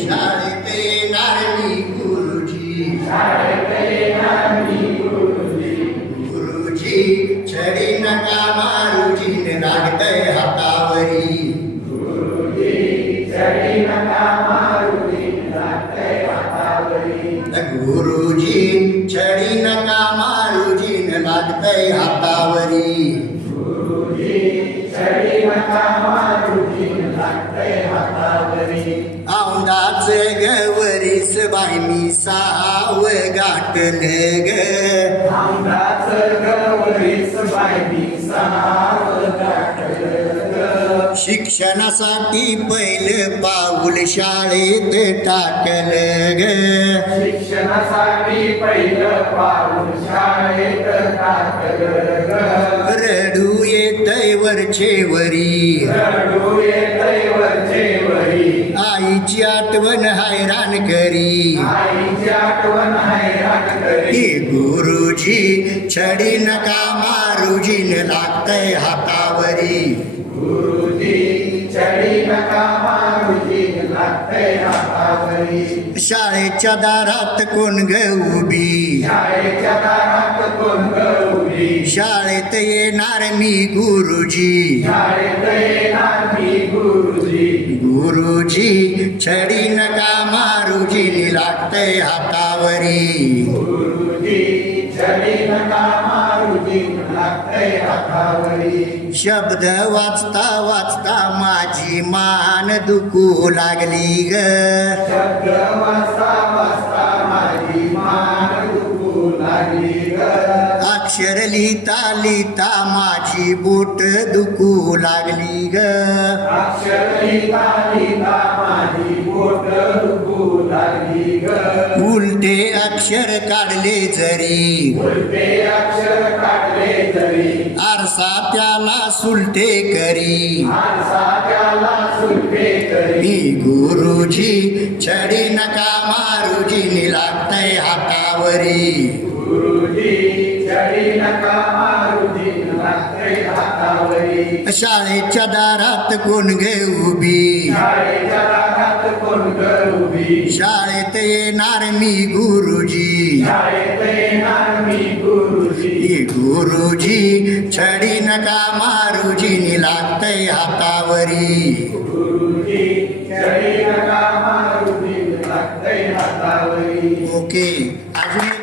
शाळेत येणार मी गुरुजी, गुरुजी छडी नका मारुजीने लागतय हातावरी, गुरुजी छडी नका मारुजीने लागतय हातावरी, औंदाच गवरीस बाई मी साव गाठल ग, शिक्षणासाठी पहिलं पाऊल शाळेत टाकल ग, रडू येतय वरचे वरी, आईची आठवण हैराण करी, गुरुजी छडी नका मारुजीन लागतय हातावरी, शाळेच्या दारात कोण ग उभी, शाळेत येणार मी गुरुजी, गुरुजी छडी नका मारुजीने लागतय हातावरी, शब्द वाचता वाचता माझी मान दुखू लागली ग, अक्षर लिहिता लिहिता माझी बोट दुखू लागली ग, उलटे अक्षर काढले जरी, आरसा त्याला सुलटे करी, गुरुजी छडी नका मारुजीने लागतय हातावरी, शाळेच्या दारात कोण गे उभी, शाळेत येणार मी गुरुजी, गुरुजी छडी नका मारुजीने लागतय हातावरी, ओके अजून